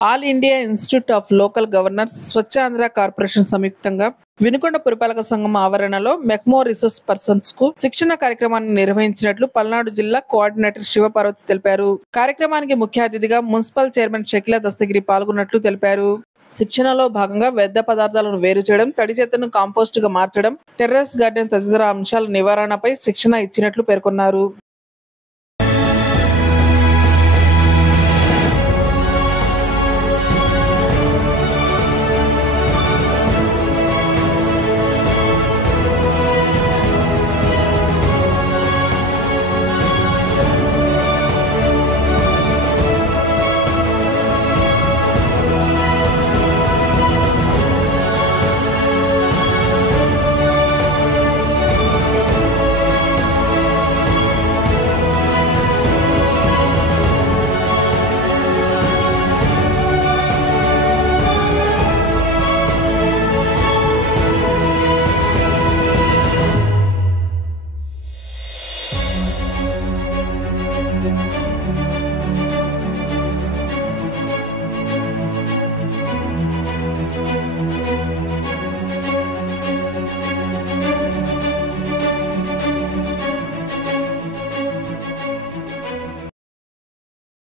All India Institute of Local Governors Swachhandhra corporation సంయుక్తంగా వినుకొండ పురపాలక సంఘం ఆవరణలో మెక్మో రిసోర్స్ పర్సన్స్ కు శిక్షణ కార్యక్రమాన్ని నిర్వహించినట్లు పల్నాడు జిల్లా కోఆర్డినేటర్ శివపార్వతి తెలిపారు. కార్యక్రమానికి ముఖ్య అతిథిగా మున్సిపల్ చైర్మన్ షకీలా దస్తగిరి పాల్గొన్నట్లు తెలిపారు. శిక్షణలో భాగంగా వ్యర్థ పదార్థాలను వేరు చేయడం, తడి చెత్తను కాంపోస్ట్ గా మార్చడం, టెర్రస్ గార్డెన్ తదితర అంశాల నివారణపై శిక్షణ ఇచ్చినట్లు పేర్కొన్నారు.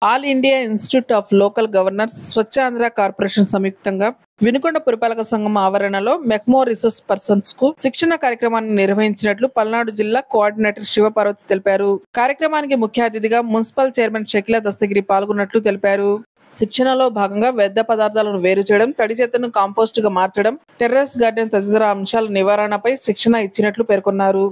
All India Institute of Local Governors Swachhandhra corporation సంయుక్తంగా వినుకొండ పురపాలక సంఘం ఆవరణలో మెక్మో రిసోర్స్ పర్సన్స్ కు శిక్షణ కార్యక్రమాన్ని నిర్వహించినట్లు పల్నాడు జిల్లా కోఆర్డినేటర్ శివపార్వతి తెలిపారు. కార్యక్రమానికి ముఖ్య అతిథిగా మున్సిపల్ చైర్మన్ షకీలా దస్తగిరి పాల్గొన్నట్లు తెలిపారు. శిక్షణలో భాగంగా వ్యర్థ పదార్థాలను వేరు చేయడం, తడి చెత్తను కాంపోస్ట్ గా మార్చడం, టెర్రస్ గార్డెన్ తదితర అంశాల నివారణపై శిక్షణ ఇచ్చినట్లు పేర్కొన్నారు.